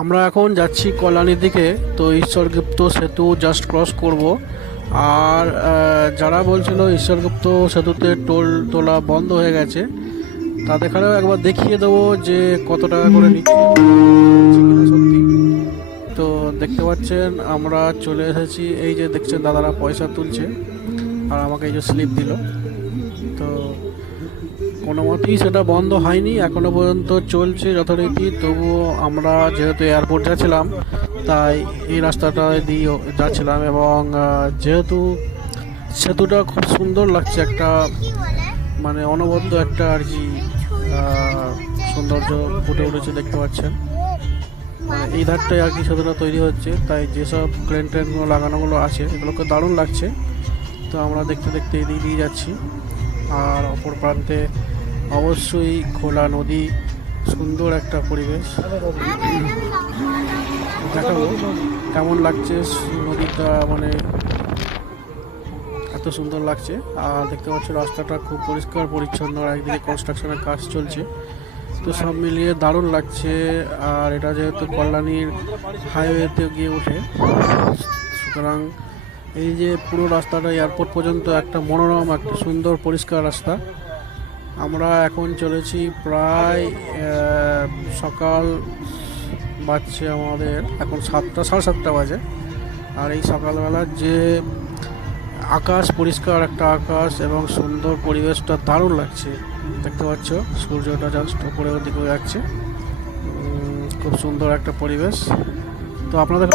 আমরা এখন যাচ্ছি কল্যাণীর দিকে। তো ঈশ্বরগুপ্ত সেতু জাস্ট ক্রস করব। আর যারা বলছিল ঈশ্বরগুপ্ত সেতুতে টোল তোলা বন্ধ হয়ে গেছে, তাদেরখানেও একবার দেখিয়ে দেবো যে কত টাকা করে নিচ্ছে, সত্যি। তো দেখতে পাচ্ছেন আমরা চলে এসেছি। এই যে দেখছেন দাদারা পয়সা তুলছে আর আমাকে এই যে স্লিপ দিল। তো কোনো মতেই সেটা বন্ধ হয়নি, এখনো পর্যন্ত চলছে যথারীতি। তবুও আমরা যেহেতু এয়ারপোর্ট যাচ্ছিলাম, তাই এই রাস্তাটা দিয়ে যাচ্ছিলাম। এবং যেহেতু সেতুটা খুব সুন্দর লাগছে, একটা মানে অনবদ্য একটা আর কি সৌন্দর্য ফুটে উঠেছে, দেখতে পাচ্ছেন। মানে এই ধারটায় আর কি সেতুটা তৈরি হচ্ছে, তাই যেসব ক্রেন ট্রেনগুলো লাগানোগুলো আছে এগুলোকে দারুণ লাগছে। তো আমরা দেখতে দেখতে এদিক দিয়ে যাচ্ছি। আর অপর প্রান্তে অবশ্যই খোলা নদী, সুন্দর একটা পরিবেশ। দেখাবো কেমন লাগছে নদীটা, মানে এত সুন্দর লাগছে। আর দেখতে পাচ্ছ রাস্তাটা খুব পরিষ্কার পরিচ্ছন্ন, আর একদিকে কনস্ট্রাকশনের কাজ চলছে। তো সব মিলিয়ে দারুণ লাগছে। আর এটা যেহেতু কল্যাণীর হাইওয়েতে গিয়ে ওঠে, সুতরাং এই যে পুরো রাস্তাটা এয়ারপোর্ট পর্যন্ত একটা মনোরম, একটা সুন্দর পরিষ্কার রাস্তা। আমরা এখন চলেছি প্রায় সকাল বাজছে আমাদের এখন 7টা, সাড়ে 7টা বাজে। আর এই সকালবেলার যে আকাশ, পরিষ্কার একটা আকাশ এবং সুন্দর পরিবেশটা দারুণ লাগছে। দেখতে পাচ্ছ সূর্যটা জাস্ট উপরের দিকে যাচ্ছে, খুব সুন্দর একটা পরিবেশ। তো আপনাদের